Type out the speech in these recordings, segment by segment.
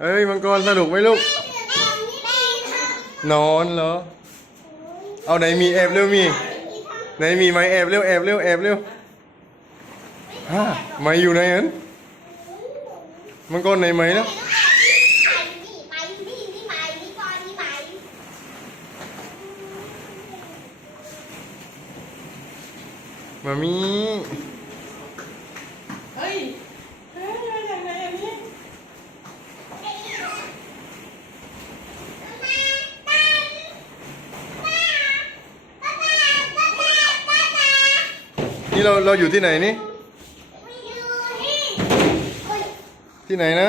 เอ้ยมังกรสนุกไหมลูก นอนเหรอ เอาไหนมีแอบเร็วมีไหนมีไหมแอบเร็วแอบเร็วแอบเร็วฮะไหมอยู่ไหนเอ็นมังกรไหนไหมนะมามี เฮ้ย เฮ้ยมาจากไหนอันนี้ นี่เราเราอยู่ที่ไหนนี่ ที่ไหนนะ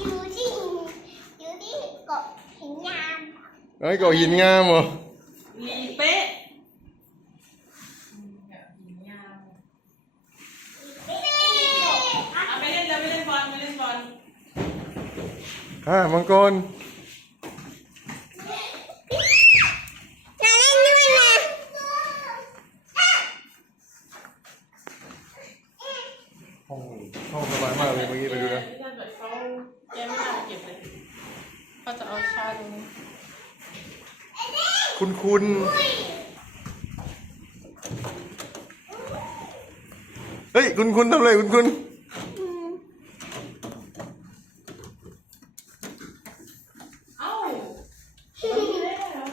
อยู่ที่อยู่ที่เกาะหินงามเอ้ยเกาะหินงามเหรอลีเป๊ะเอาไปเล่นจะไปเล่นบอลไปเล่นบอล อ่ามังกร จะเล่นด้วยนะ ห้องห้องสบายมากเลยเมื่อกี้ไปดูนะที่นั่นแบบเขาแกไม่น่าเก็บเลยเขาจะเอาชาตรงนี้คุณคุณเฮ้ยคุณคุณทำอะไรคุณคุณเอ้าไม่ได้เหรอ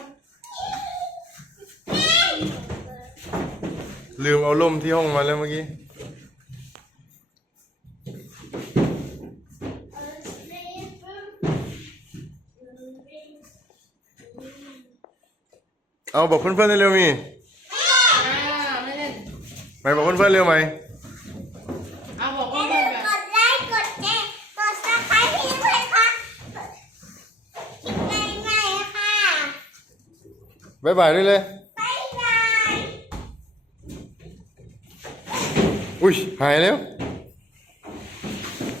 ลืมเอาล่มที่ห้องมาแล้วเมื่อกี้ เอาบอกเพื่อนๆเร็วๆมีอ่าไม่เล่นไหมบอกเพื่อนๆเร็วไหมเอาบอกอว่าย่าแบลืมบกดไลค์กดแชร์กดซับสไครต์ให้ด้วยค่ะคลิปง่ายๆค่ะบายบายด้วยเลย บ๊ายบาย อุ้ยหายแล้ว